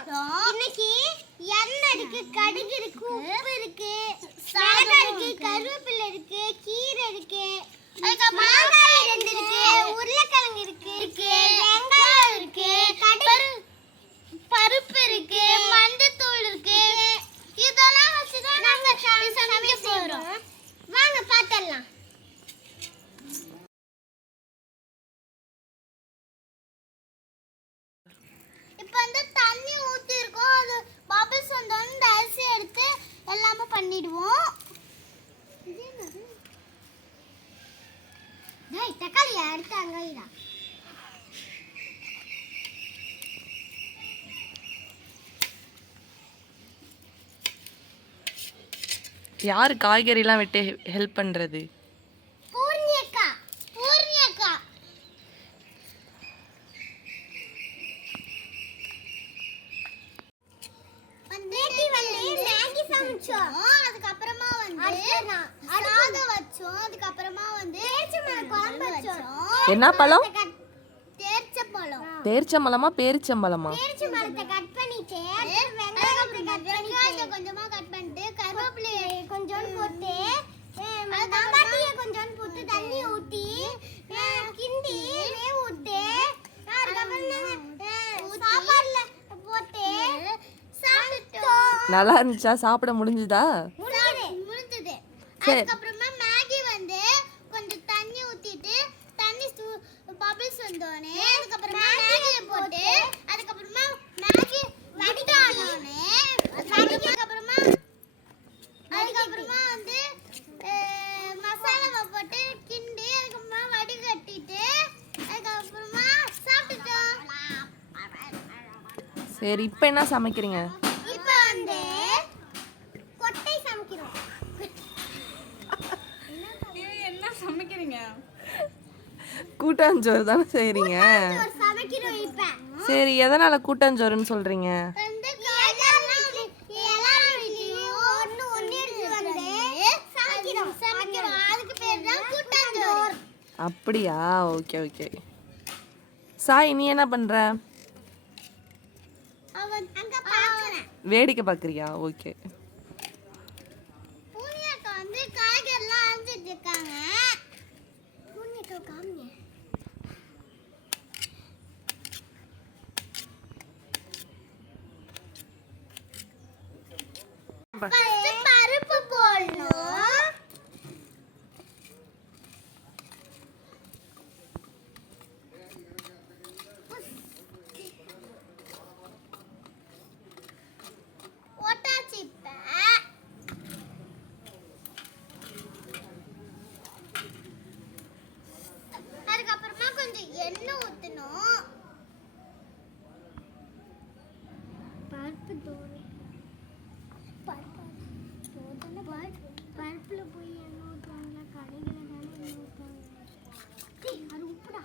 போறோம் இன்னைக்கு எண்ணெய் இருக்கு கடுகு இருக்கு உப்பு இருக்கு மிளகாய் இருக்கு கருவேப்பிலை இருக்கு கீரை இருக்கு மாங்காய் ரெண்டு இருக்கு உருளைக்கிழங்கு இருக்கு இருக்கு. வெங்காயம் இருக்கு பருப்பு இருக்கு மஞ்சத்தூள் இருக்கு. இதெல்லாம் வச்சு தான் நாங்க சமைக்க போறோம். பபிள்ஸ் வந்தோடனே இந்த அரிசி எடுத்து எல்லாமே பண்ணிடுவோம். டேய் தக்காளி எடுத்து அங்க யார் காய்கறிலாம் வெட்டி ஹெல்ப் பண்ணுறது பூர்ணி அக்கா பூர்ணி அக்கா நேத்தி வந்து மேகி சமைச்சோம் அதுக்கப்புறமா வந்து சாதம் வச்சோம் அதுக்கப்புறமா வந்து குழம்பு வச்சோம் என்ன பழம் தேர்ச்ச பழம் பேரிச்சம்பழமா பேரிச்சம்பழமா பேரிச்ச பழத்தை கட் பண்ணிட்டு வெங்காயத்தை கட் வெங்காயத்தை கொஞ்சமா கட் பண்ணிட்டு கருவேப்பிலையை கொஞ்சோண்டு போட்டு தக்காளியை கொஞ்சோண்டு போட்டு தண்ணி ஊத்தி அஹ், கிண்டி வேக விட்டு அதுக்கப்புறம் அஹ், சாப்பாடுல போட்டு சாப்பிட்டோம். நல்லா இருந்துச்சா? சாப்பிட முடிஞ்சுதா? முடிஞ்சது முடிஞ்சது. சரி. அதுக்கப்புறமா மேகி வந்து கொஞ்சம் தண்ணி ஊத்திட்டு தண்ணி பபிள்ஸ் வந்தோடனே அதுக்கப்புறமா மேகியை போட்டு அதுக்கப்புறமா மேகி வடிகானோடனே அதுக்கப்புறமா அதுக்கப்புறமா வந்து அஹ், மசாலாவை போட்டு கிண்டி அதுக்கப்புறமா வடிகட்டிட்டு அதுக்கப்புறமா சாப்பிட்டுட்டோம் சரி இப்போ என்ன சமைக்கிறீங்க? இப்போ வந்து கொட்டை சமைக்கிறோம். என்ன சமைக்கிறீங்க? கூட்டாஞ்சோறு தானே செய்கிறீங்க ஒரு சமைக்கிறோம் இப்ப. சரி எதனால் கூட்டாஞ்சோறுன்னு சொல்கிறீங்க அப்படியா? Okay okay. சாய் நீ என்ன பண்ணுற வேடிக்கை பார்க்குறியா? ஓகே பூனியாக்கா வந்து காய்கறிலாம் அரைஞ்சிட்டு இருக்காங்க பூனியாக்கா காமிங்க ஃபர்ஸ்ட் பருப்பு போடணும் போட்டாச்சு இப்ப அதுக்கப்புறமா கொஞ்சம் எண்ணெய் ஊத்தணும். பருப்பு தோணி பருப்பு பருப்புல போய் எண்ணெய் ஊற்றுவாங்களா கடையில் தானே எண்ணெய் ஊற்றுவாங்க அது உப்புடா.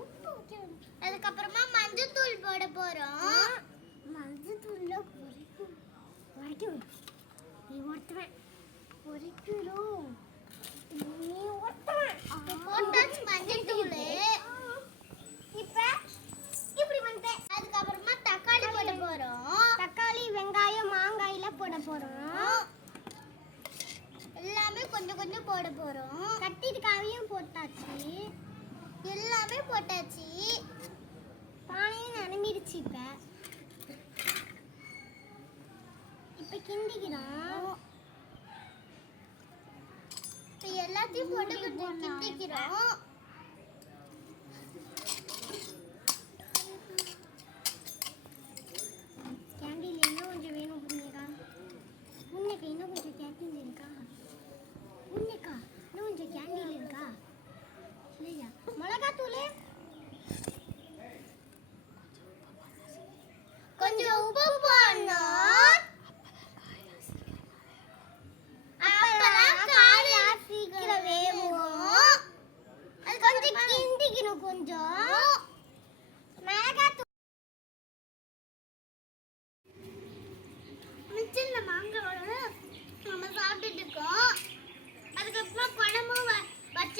உப்பு வைக்கணும் அதுக்கப்புறமா மஞ்சத்தூள் போட போறோம். மஞ்சத்தூள்ல உரைக்கும் உரைக்கும் நீ ஒருத்தவன் உரைக்கிறோம் நீ ஒருத்தவன் போட்டாச்சு மஞ்சத்தூள் இப்ப இப்படி வந்துட்டேன் அதுக்கப்புறமா தக்காளி போட போறோம் தக்காளி வெங்காயம் மாங்காயில போட போறோம். எல்லாமே கொஞ்சம் கொஞ்சம் போட போறோம். கத்திரிக்காயும் போட்டாச்சு. எல்லாமே போட்டாச்சு. பானையும் நனைஞ்சிடுச்சு இப்ப. இப்ப கிண்டிக்கிறோம். இப்ப எல்லாத்தையும் போட்டு கிண்டிக்கிறோம் கேண்டில் இன்னும் கொஞ்சம் வேணும் புண்ணியக்கா புண்ணியக்கா இன்னும் கொஞ்சம் கேண்டில் இருக்கா புண்ணியக்கா இன்னும்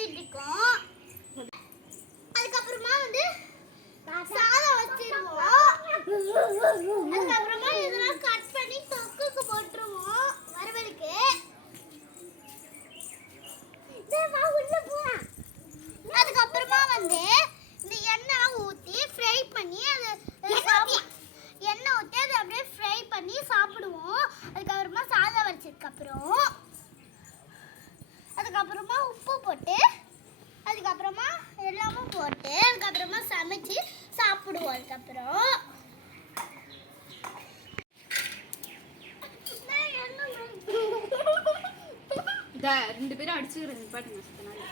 இருக்கும் அதுக்கப்புறமா வந்து சாதம் வச்சிருவோம். அதுக்கப்புறமா இதெல்லாம் கட் ரெண்டு பேரும் அடிச்சுக்கிறேன் பாட்டுங்க சத்தனால.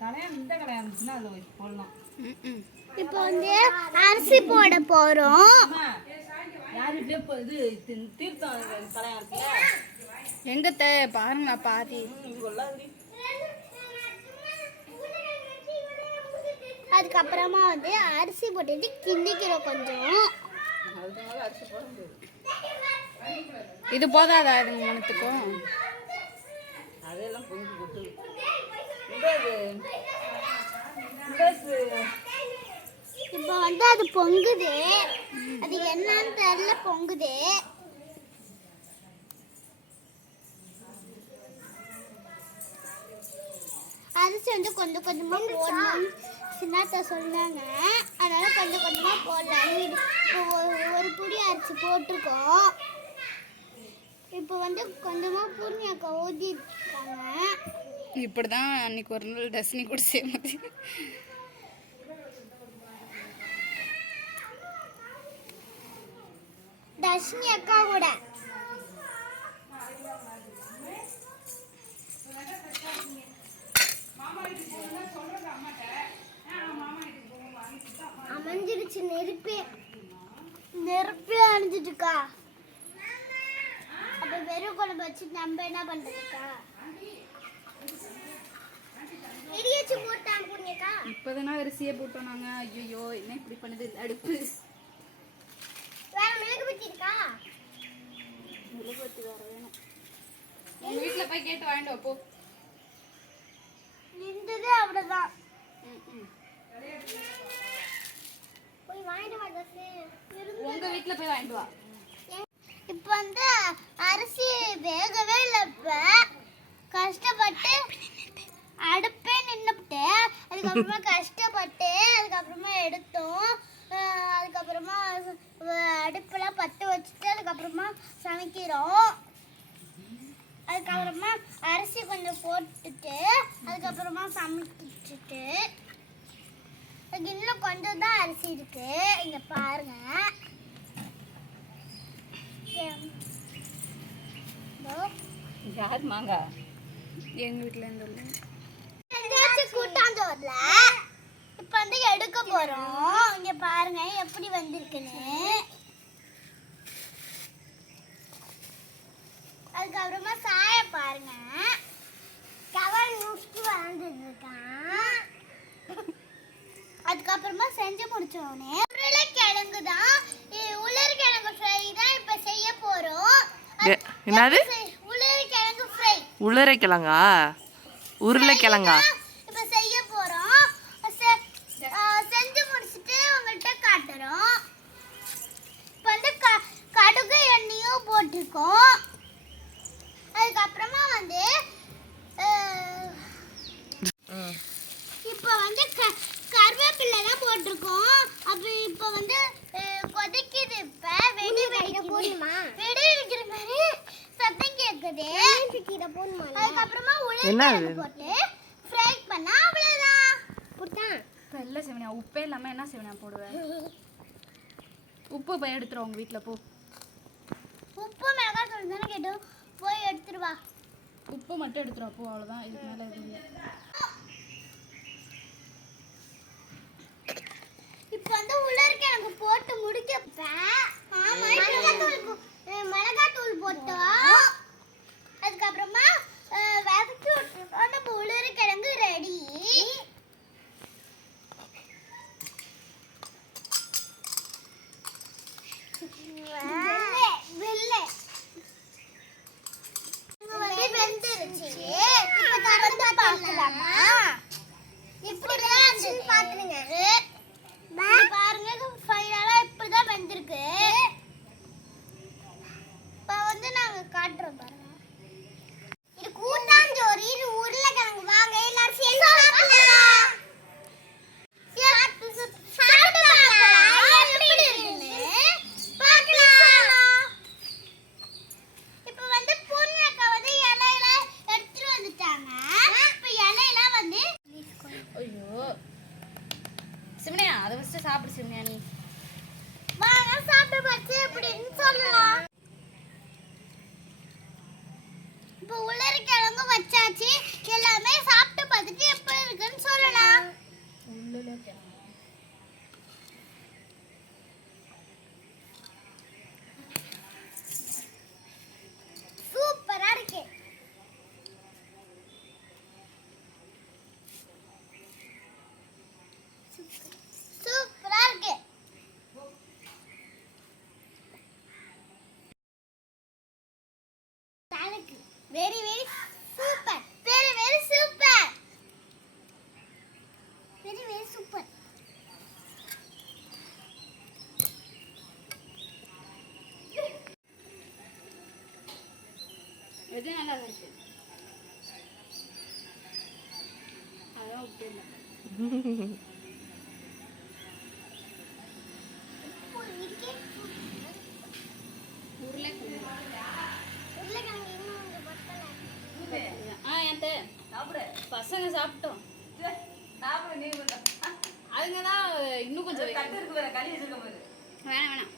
கல்யாணம் இந்த கல்யாணம் இருந்துச்சுன்னா அதில் போடலாம். இப்போ வந்து அரிசி போட போறோம். எங்கத்த பாருங்களா பாதி. அதுக்கப்புறமா வந்து அரிசி போட்டுட்டு கிண்டிக்கிறோம் கொஞ்சம். இது போதாதா இது மூணுத்துக்கும்? அதெல்லாம் பொங்கி கொட்டு இந்த இது இந்த இது இப்போ வந்து அது பொங்குது. அது என்னன்னு தெரியல பொங்குது. அரிசி வந்து கொஞ்சம் கொஞ்சமா போடணும். சின்னாத்தா சொன்னாங்க. அதனால கொஞ்சம் கொஞ்சமா போடலாம். ஒரு ஒரு புடி அரிசி போட்டிருக்கோம். இப்போ வந்து கொஞ்சமா பூர்ணியாக்கா ஊதிருக்காங்க இப்படிதான் அன்னைக்கு ஒரு நாள் டஸ்னி கூட செய்யும்போது லட்சுமி அக்கா கூட. அமைஞ்சிருச்சு நெருப்பே. நெருப்பே அணிஞ்சிட்டுக்கா. அப்ப வெறும் குழம்பு வச்சு நம்ம என்ன பண்றதுக்கா? எரியாச்சு போட்டாங்க புண்ணியக்கா. அரிசியே போட்டோம் நாங்க. ஐயோ என்ன இப்படி பண்ணுது? அடுப்பு வேற மிளகு பத்தி இருக்கா உலகத்து வேற வேணும் உங்க வீட்டுல போய் கேட்டு வாங்கிட்டு வா, போ. இருந்தது அவ்வளவுதான். போய் வாங்கிட்டு வா உங்க வீட்டுல போய் வாங்கிட்டு வா. இப்போ வந்து அரிசி வேகவே இல்லை இப்போ. கஷ்டப்பட்டு அடுப்பே நின்றுட்டு அதுக்கப்புறமா கஷ்டப்பட்டு அதுக்கப்புறமா எடுத்தோம். அதுக்கப்புறமா அடுப்பெல்லாம் பற்ற வச்சுட்டு அதுக்கப்புறமா சமைக்கிறோம். அதுக்கப்புறமா அரிசி கொஞ்சம் போட்டுட்டு அதுக்கப்புறமா சமைச்சிட்டு. இன்னும் கொஞ்சம் தான் அரிசி இருக்கு. இங்க பாருங்க. யார் மாங்கா? எங்க வீட்டுல இருந்து கூட்டாஞ்சோறுல இப்ப வந்து எடுக்க போறோம். இங்க பாருங்க எப்படி வந்திருக்குன்னு. அதுக்கப்புறமா சாய பாருங்க. கவர் நுஷ்டு வளர்ந்துருக்கான். அதுக்கப்புறமா செஞ்சு முடிச்சோடனே உருளைக்கிழங்கு தான் உருளைக்கிழங்கு ஃப்ரை தான் இப்ப செய்ய எ- என்னது? உருளைக்கிழங்கு ஃப்ரை உருளைக்கிழங்கா? உருளைக்கிழங்கா இப்ப செய்ய போறோம் செ- ஆ, செஞ்சு முடிச்சிட்டு உங்கள்கிட்ட காட்டுறோம் இப்ப வந்து க- கடுகு எண்ணெயும் போட்டிருக்கோம் அதுக்கப்புறமா வந்து அஹ், இப்ப வந்து க- கருவேப்பிலை தான் போட்டிருக்கோம் அப்ப இப்ப வந்து அஹ், கொதிக்குது இப்ப வெடி வெடிக்குது வெடி வெடிக்கிற மாதிரி சத்தம் கேக்குது ஃப்ரை பண்ணா அவ்வளவுதான். சிவனியா உப்பே இல்லாம என்ன சிவனியா போடுவேன் உப்பு போய் எடுத்துரும் உங்க வீட்டுல போ. உப்பு மிளகாய் தூள் தானே கேட்டோம். போய் எடுத்துட்டு வா. உப்பு மட்டும் எடுத்துரும் போ. அவ்வளவுதான். இதுக்கு மேல எதுவும் இல்லை. இப்போ வந்து உலர்கிழங்கு போட்டு முடிக்க மிளகாய் தூள் போட்டோம் அதுக்கப்புறமா அஹ், வதக்கி விட்டுருக்கோம் நம்ம உலர்கிழங்கு ரெடி வெள்ளை இது வந்து வெந்துருச்சு இப்போ திறந்து பார்க்கலாமா இப்படிதான் இருந்துச்சு பாத்துருங்க பாருங்க ஃபைனலா இப்படிதான் வந்திருக்கு இப்ப வந்து நாங்க காட்டுறோம் வச்சு எல்லாமே சாப்பிட்டு பார்த்துட்டு எப்படி இருக்குன்னு சொல்லலாம் சூப்பரா இருக்கு சூப்பரா இருக்கு very very super very very super very very super எது நல்லா இருக்கு அதான் விட்டுருந்தேன் உருளைக்கிழங்கு இன்னும் கொஞ்சம் பத்தல ஆ என்கிட்ட சாப்பிடு பசங்க சாப்பிட்டோம் சே, சாப்பிடு நீ கொஞ்சம் அதுங்க தான் இன்னும் இருக்கு பாரு வச்சிருக்க பாரு. வேணாம் வேணாம்.